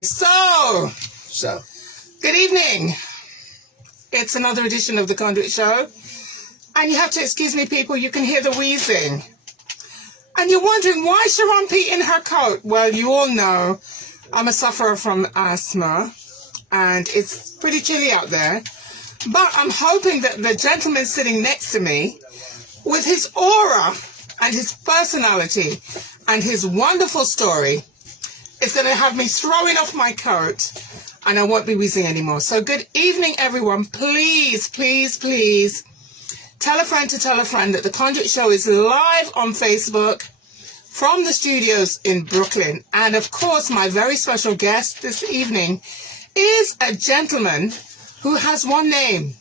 So, good evening. It's another edition of the Conduit Show. And you have to excuse me, people, you can hear the wheezing. And you're wondering, why Sheron P in her coat? Well, you all know I'm a sufferer from asthma, and it's pretty chilly out there. But I'm hoping that the gentleman sitting next to me, with his aura and his personality and his wonderful story, is going to have me throwing off my coat, and I won't be wheezing anymore. So good evening, everyone. Please, please, please tell a friend to tell a friend that the Conduit Show is live on Facebook from the studios in Brooklyn. And of course, my very special guest this evening is a gentleman who has one name.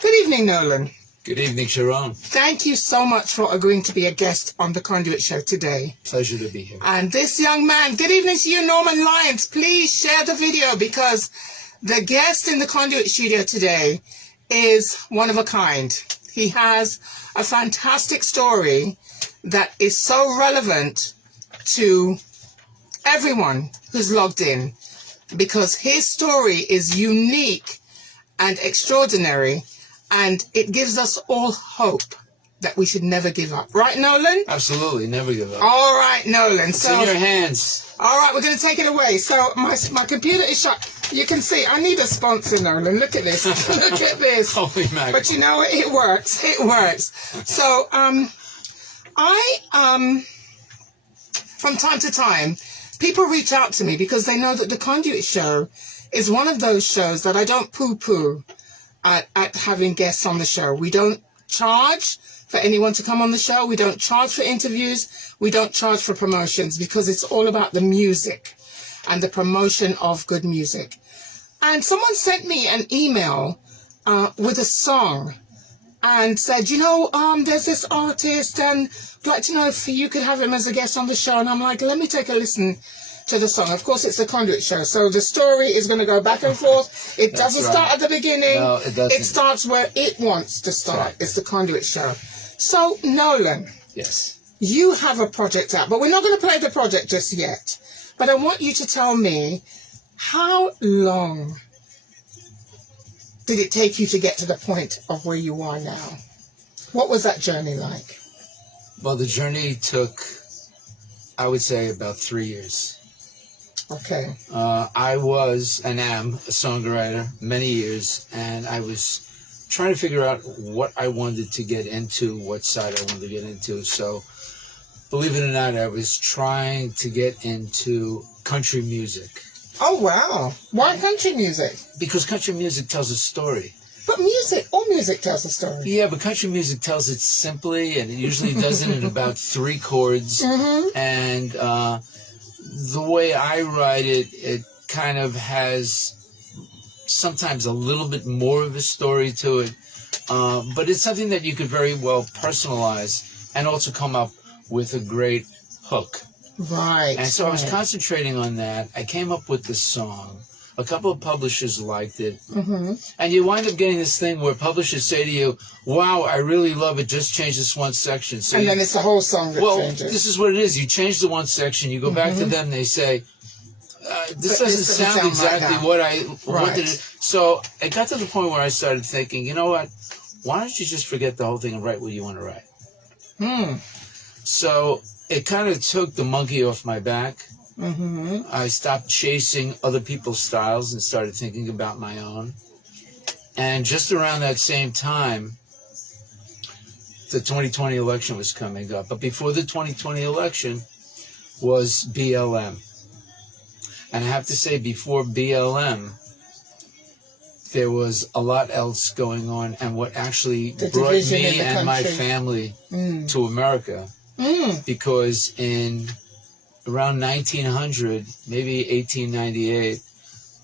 Good evening, Nolan. Good evening, Sheron. Thank you so much for agreeing to be a guest on the Conduit Show today. Pleasure to be here. And this young man, good evening to you, Norman Lyons. Please share the video, because the guest in the Conduit studio today is one of a kind. He has a fantastic story that is so relevant to everyone who's logged in, because his story is unique and extraordinary. And it gives us all hope that we should never give up. Right, Nolan? Absolutely, never give up. All right, Nolan. It's in your hands. All right, we're going to take it away. So my computer is shut. You can see, I need a sponsor, Nolan. Look at this. Look at this. Holy mackerel. But you know what? It works. It works. So from time to time, people reach out to me because they know that the Conduit Show is one of those shows that I don't poo-poo at having guests on the show. We don't charge for anyone to come on the show. We don't charge for interviews. We don't charge for promotions, because it's all about the music and the promotion of good music. And someone sent me an email with a song and said, there's this artist, and I'd like to know if you could have him as a guest on the show. And I'm like, let me take a listen to the song. Of course, it's a Conduit Show, so the story is going to go back and forth. It doesn't start at the beginning. No, it doesn't. It starts where it wants to start. Exactly. It's the Conduit Show. So, Nolan, Yes. you have a project out, but we're not going to play the project just yet. But I want you to tell me, how long did it take you to get to the point of where you are now? What was that journey like? Well, the journey took, I would say, about 3 years. Okay. I was and am a songwriter many years, and I was trying to figure out what I wanted to get into, what side I wanted to get into. So, believe it or not, I was trying to get into country music. Oh, wow. Why country music? Because country music tells a story. But all music tells a story. Yeah, but country music tells it simply, and it usually does it in about 3 chords. Mm-hmm. And the way I write it, it kind of has sometimes a little bit more of a story to it. But it's something that you could very well personalize and also come up with a great hook. Right. And so I was concentrating on that. I came up with this song. A couple of publishers liked it. Mm-hmm. And you wind up getting this thing where publishers say to you, wow, I really love it, just change this one section. So and then it's the whole song that changes. This is what it is. You change the one section, you go back to them, they say, this doesn't sound exactly like what I wanted. So it got to the point where I started thinking, you know what, why don't you just forget the whole thing and write what you want to write? So it kind of took the monkey off my back. Mm-hmm. I stopped chasing other people's styles and started thinking about my own. And just around that same time, the 2020 election was coming up. But before the 2020 election was BLM. And I have to say, before BLM, there was a lot else going on. And what actually brought me and my family to America. Because in around 1900, maybe 1898,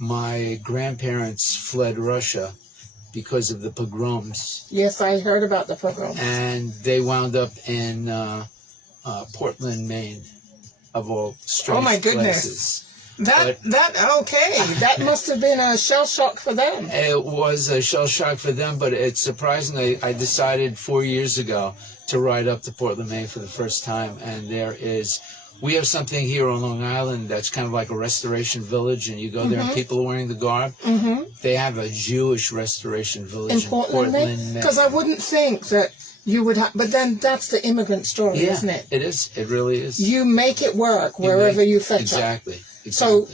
my grandparents fled Russia because of the pogroms. Yes, I heard about the pogroms. And they wound up in Portland, Maine, of all strange Oh my goodness. places. That must have been a shell shock for them. It was a shell shock for them, but it's surprising. I decided 4 years ago to ride up to Portland, Maine for the first time, and there is we have something here on Long Island that's kind of like a restoration village, and you go there and people are wearing the garb. They have a Jewish restoration village In Portland, Maine? Because I wouldn't think that you would have, but then that's the immigrant story, isn't it? It is. It really is. You make it work wherever you fetch exactly. So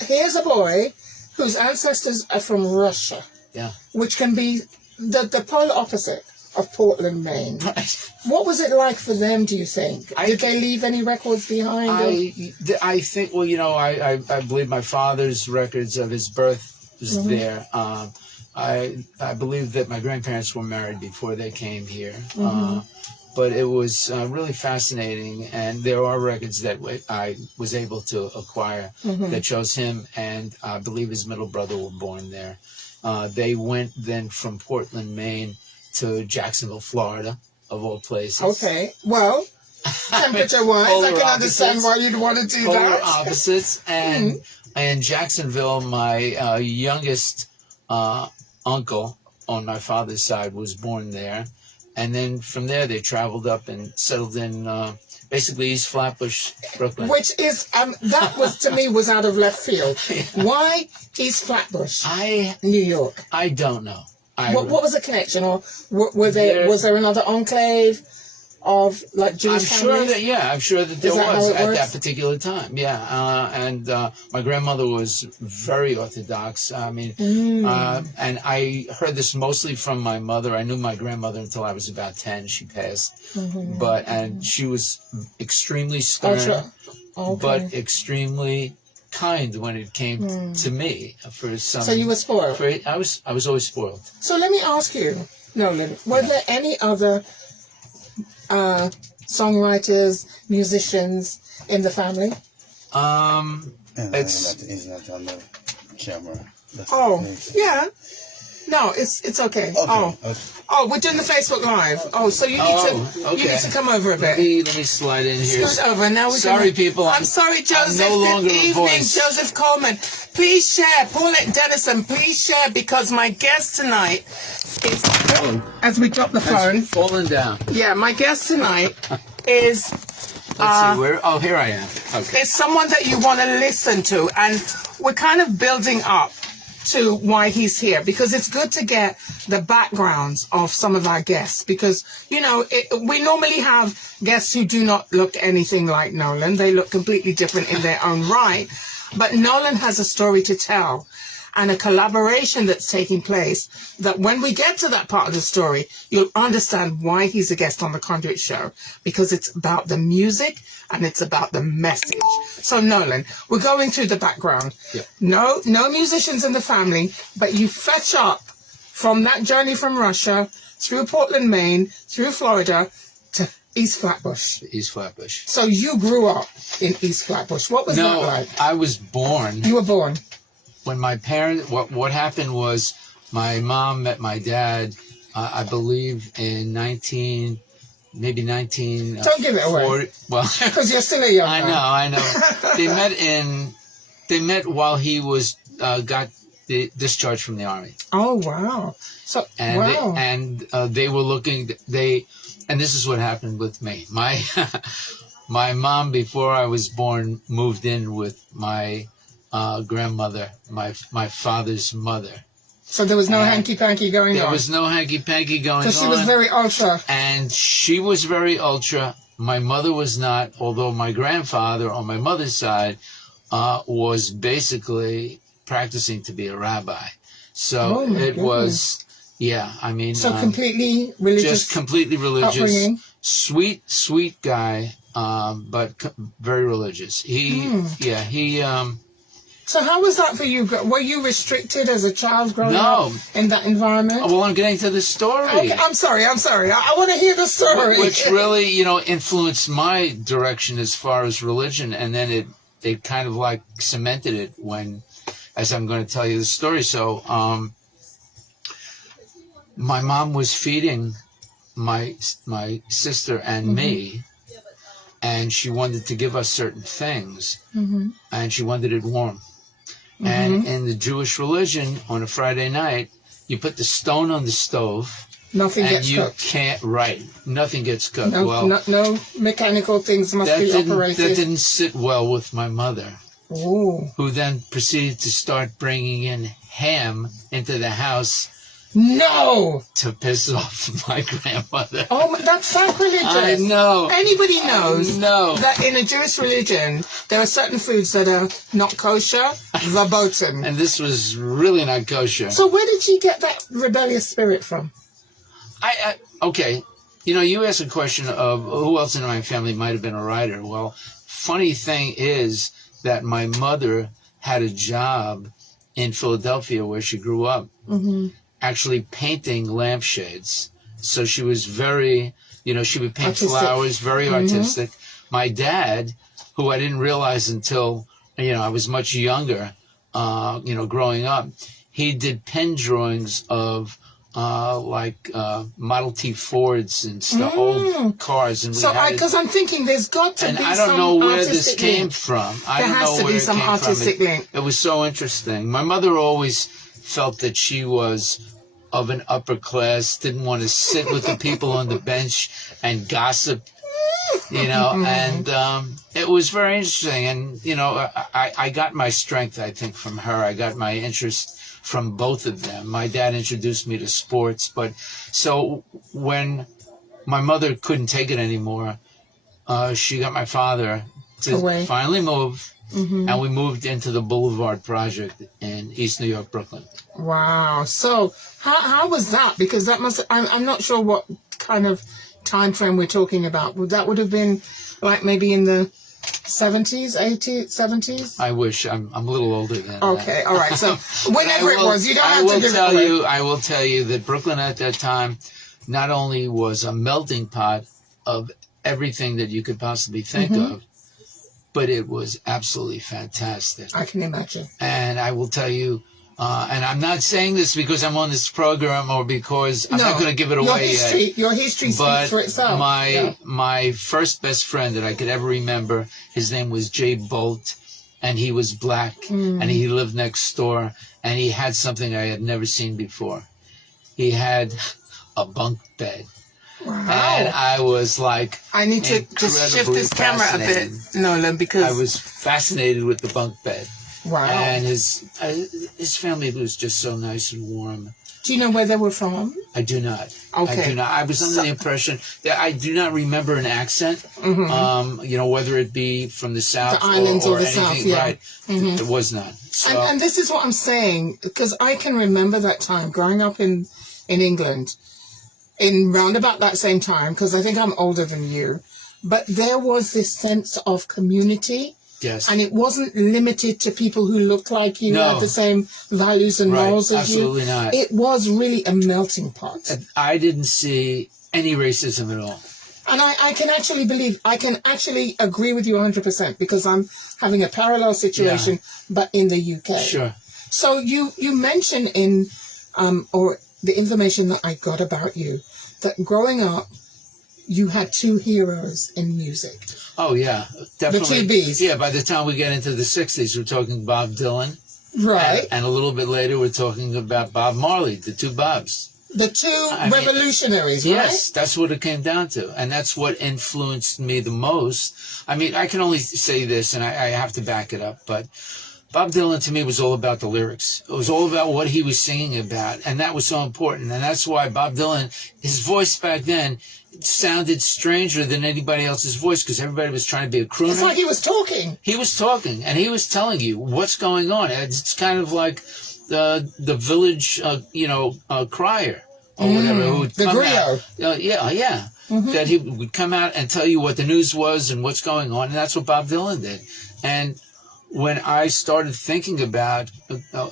here's a boy whose ancestors are from Russia. Yeah. Which can be the polar opposite of Portland, Maine. Right. What was it like for them, do you think? Did they leave any records behind? I think, well, I believe my father's records of his birth was there. I believe that my grandparents were married before they came here. But it was really fascinating, and there are records that I was able to acquire that shows him and I believe his middle brother were born there. They went then from Portland, Maine to Jacksonville, Florida, of all places. Okay, well, temperature-wise, I can understand why you'd want to do that. Polar opposites, and in Jacksonville, my youngest uncle on my father's side was born there. And then from there, they traveled up and settled in basically East Flatbush, Brooklyn. Which is, that was, to me, was out of left field. Why East Flatbush, New York? I don't know. What was the connection? Or was there another enclave of like Jewish families? I'm sure that there was at that particular time. Yeah, and my grandmother was very Orthodox. I mean, and I heard this mostly from my mother. I knew my grandmother until I was about 10. She passed, and she was extremely stern, but extremely kind when it came to me. So you were spoiled. I was always spoiled. So let me ask you, Nolan, were there any other songwriters, musicians in the family? It's not on the camera. Yeah. No, it's okay. Oh, we're doing the Facebook Live. Oh, so you need to come over a bit. Let me slide in here. Slide over. Now People. I'm sorry, Joseph. I'm no longer Good evening, Joseph Coleman. Please share. Paulette Dennison, please share, because my guest tonight is... as we drop the phone. It's fallen down. Yeah, my guest tonight is... Let's see, where... Oh, here I am. Okay. It's someone that you want to listen to, and we're kind of building up to why he's here, because it's good to get the backgrounds of some of our guests, because, we normally have guests who do not look anything like Nolan. They look completely different in their own right, but Nolan has a story to tell and a collaboration that's taking place that when we get to that part of the story, you'll understand why he's a guest on the Conduit show, because it's about the music and it's about the message. So Nolan, we're going through the background. Yep. No musicians in the family, but you fetch up from that journey from Russia, through Portland, Maine, through Florida, to East Flatbush. East Flatbush. So you grew up in East Flatbush. What was that like? I was born. You were born. When my parents, what happened was my mom met my dad, I believe in 19. Don't give it away. Well, because you're still a young man. I know. They met while he was got discharged from the army. Oh wow! So they were looking. And this is what happened with me. My mom, before I was born, moved in with my grandmother, my father's mother. So there was no hanky-panky going on? There was no hanky-panky going on. Because she was very ultra. And she was very ultra. My mother was not, although my grandfather on my mother's side was basically practicing to be a rabbi. So was, So completely religious? Just completely religious. Upbringing. Sweet guy, but very religious. So how was that for you? Were you restricted as a child growing up in that environment? Well, I'm getting to the story. Okay, I'm sorry. I want to hear the story. Which really, influenced my direction as far as religion, and then it kind of like cemented it as I'm going to tell you the story. So, my mom was feeding my sister and me, and she wanted to give us certain things, and she wanted it warm. And in the Jewish religion, on a Friday night, you put the stone on the stove, Nothing and gets you cooked. can't, right, nothing gets cooked. No, well, no mechanical things must be operated. That didn't sit well with my mother, Ooh. who then proceeded to start bringing in ham into the house. No! To piss off my grandmother. Oh, that's sacrilegious. I know. Anybody knows No. that in a Jewish religion, there are certain foods that are not kosher, verboten. And this was really not kosher. So where did she get that rebellious spirit from? Okay. You know, you asked a question of who else in my family might have been a writer. Well, funny thing is that my mother had a job in Philadelphia where she grew up. Mm-hmm. Actually painting lampshades. So she was very, you know, she would paint artistic. Flowers, very artistic. My dad, who I didn't realize until, you know, I was much younger, you know, growing up, he did pen drawings of Model T Fords and stuff, old cars. And so, because I'm thinking there's got to be some I don't know where this artistic came link. from. There has to be some artistic link. It was so interesting. My mother always felt that she was of an upper class, didn't want to sit with the people on the bench and gossip, you know, and it was very interesting. And, you know, I got my strength, I think, from her. I got my interest from both of them. My dad introduced me to sports. But so when my mother couldn't take it anymore, she got my father to finally move. Mm-hmm. And we moved into the Boulevard Project in East New York, Brooklyn. Wow. So how was that? Because that must, I'm not sure what kind of time frame we're talking about. That would have been like maybe in the 70s, 80s, 70s? I wish. I'm a little older than that. Okay. All right. So whenever it was, you don't have to give it away. I will tell you that Brooklyn at that time not only was a melting pot of everything that you could possibly think of, but it was absolutely fantastic. I can imagine. And I will tell you, and I'm not saying this because I'm on this program or because I'm not going to give it away yet. Your history speaks for itself. My first best friend that I could ever remember, his name was Jay Bolt, and he was black, and he lived next door, and he had something I had never seen before. He had a bunk bed. Wow. And I was like, I need to just shift this camera a bit, Nolan, because I was fascinated with the bunk bed. Wow. And his family was just so nice and warm. Do you know where they were from? I do not. Okay. I do not. I was under the impression that I do not remember an accent. You know, whether it be from the South the islands or the anything, South, yeah. Right. It was not. So, and this is what I'm saying, because I can remember that time growing up in England, in round about that same time, because I think I'm older than you, but there was this sense of community. Yes. And it wasn't limited to people who looked like you, had the same values and morals as you. Absolutely not. It was really a melting pot. I didn't see any racism at all. And I can actually agree with you 100% because I'm having a parallel situation, but in the UK. Sure. So you mentioned in, or the information that I got about you, that growing up, you had two heroes in music. Oh, yeah, definitely. The two Bs. Yeah, by the time we get into the 60s, we're talking Bob Dylan. Right. And a little bit later, we're talking about Bob Marley, the two Bobs. The two revolutionaries, right? Yes, that's what it came down to. And that's what influenced me the most. I mean, I can only say this, and I have to back it up, but Bob Dylan to me was all about the lyrics. It was all about what he was singing about, and that was so important. And that's why Bob Dylan, his voice back then, sounded stranger than anybody else's voice because everybody was trying to be a crooner. It's like he was talking. He was talking, and he was telling you what's going on. It's kind of like the village, crier or whatever who would come out. That he would come out and tell you what the news was and what's going on, and that's what Bob Dylan did. And when I started thinking about,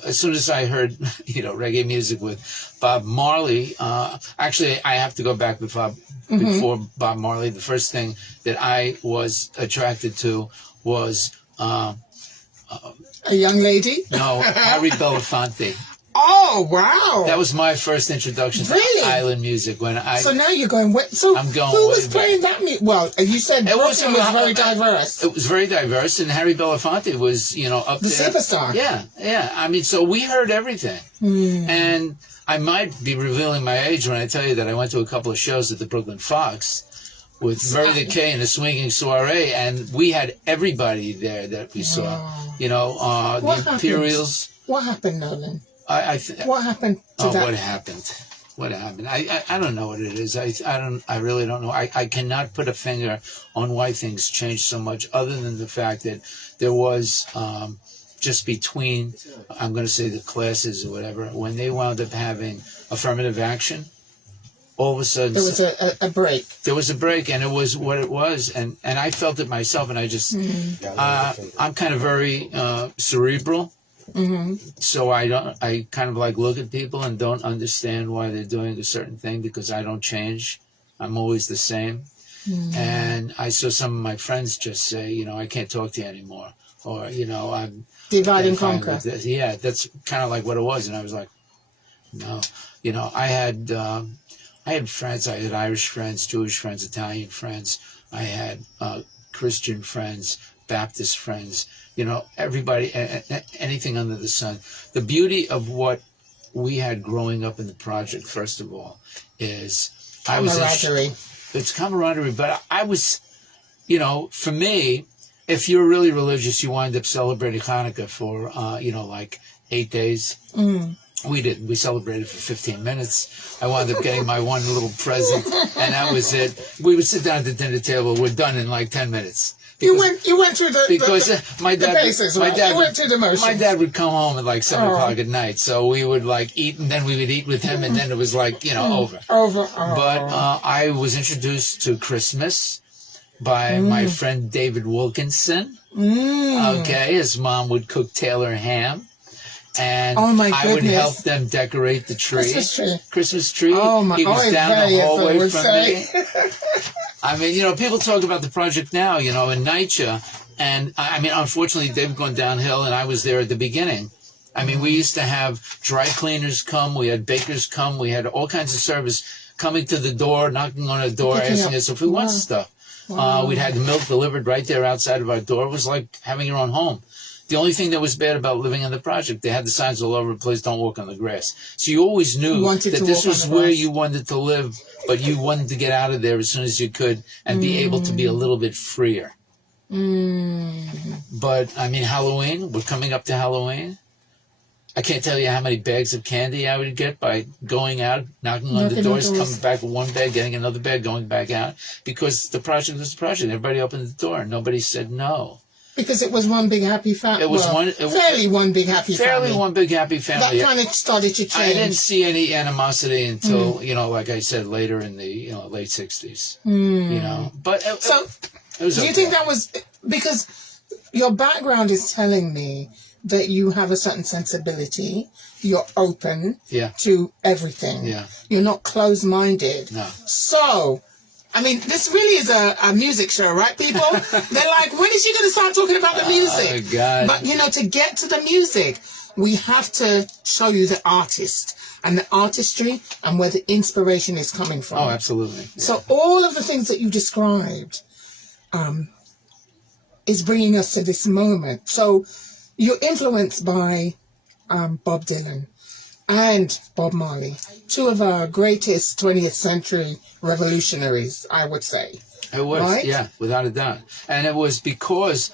as soon as I heard, reggae music with Bob Marley, actually I have to go back before Bob Marley. The first thing that I was attracted to was a young lady. No, Harry Belafonte. Oh, wow. That was my first introduction Really? to island music. When I So now you're going, so I'm going who way was back. playing that music? Well, you said It was Brooklyn was very diverse. It was very diverse, and Harry Belafonte was, up The there. superstar. Yeah. I mean, so we heard everything. And I might be revealing my age when I tell you that I went to a couple of shows at the Brooklyn Fox with Murray the K and a swinging soiree, and we had everybody there that we saw. Wow. The What happened? Imperials. What happened, Nolan? What What happened to that? What happened? What happened? I don't know what it is. I really don't know. I cannot put a finger on why things changed so much, other than the fact that there was just between, I'm going to say, the classes or whatever, when they wound up having affirmative action, all of a sudden There was a break. There was a break, and it was what it was, and I felt it myself, and I just I'm kind of very cerebral. So I kind of like look at people and don't understand why they're doing a certain thing, because I don't change. I'm always the same. And I saw some of my friends just say, I can't talk to you anymore, or I'm Divide and conquer. Yeah, that's kind of like what it was. And I was like, no, I had friends. I had Irish friends, Jewish friends, Italian friends. I had Christian friends, Baptist friends. Everybody, anything under the sun. The beauty of what we had growing up in the project, first of all, is Camaraderie. It's camaraderie, but I was, for me, if you're really religious, you wind up celebrating Hanukkah for, like 8 days. We didn't. We celebrated for 15 minutes. I wound up getting my one little present, and that was it. We would sit down at the dinner table. We're done in like 10 minutes. You went through My dad, the bases, right? You went through the motions. My dad would come home at like 7 o'clock at night, so we would like eat, and then we would eat with him, and then it was like over. But I was introduced to Christmas by my friend David Wilkinson. Okay, his mom would cook Taylor ham, and I would help them decorate the tree. Christmas tree. Oh my! He was down the hallway from me. Say. I mean, people talk about the project now, in NYCHA, and I mean, unfortunately, they've gone downhill, and I was there at the beginning. I mean, we used to have dry cleaners come, we had bakers come, we had all kinds of service coming to the door, knocking on the door, asking us if we want stuff. We'd had the milk delivered right there outside of our door. It was like having your own home. The only thing that was bad about living in the project, they had the signs all over the place, don't walk on the grass. So you always knew that this was where you wanted to live, but you wanted to get out of there as soon as you could and be able to be a little bit freer. But, I mean, Halloween, we're coming up to Halloween. I can't tell you how many bags of candy I would get by going out, knocking on the doors, coming back with one bag, getting another bag, going back out, because the project was the project. Everybody opened the door, and nobody said no. Because it was one big happy family. It was fairly one big happy family. Fairly one big happy family. That kind of started to change. I didn't see any animosity until, like I said, later in the late 60s. But it was do you think that was because your background is telling me that you have a certain sensibility, you're open to everything. Yeah. You're not closed-minded. No. So, I mean, this really is a music show, right, people? They're like, when is she going to start talking about the music? Oh, God. But, to get to the music, we have to show you the artist and the artistry and where the inspiration is coming from. Oh, absolutely. Yeah. So all of the things that you described is bringing us to this moment. So you're influenced by Bob Dylan and Bob Marley, two of our greatest 20th century revolutionaries, I would say. It was, right? Yeah, without a doubt. And it was because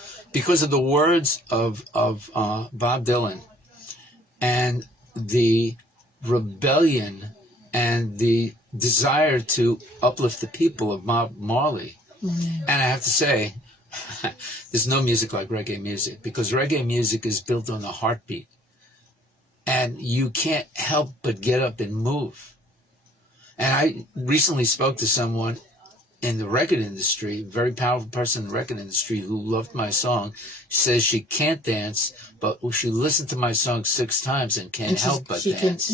of the words of Bob Dylan and the rebellion and the desire to uplift the people of Bob Marley. And I have to say, there's no music like reggae music, because reggae music is built on the heartbeat. And you can't help but get up and move. And I recently spoke to someone in the record industry, a very powerful person in the record industry, who loved my song. She says she can't dance, but she listened to my song 6 times and can't help but dance.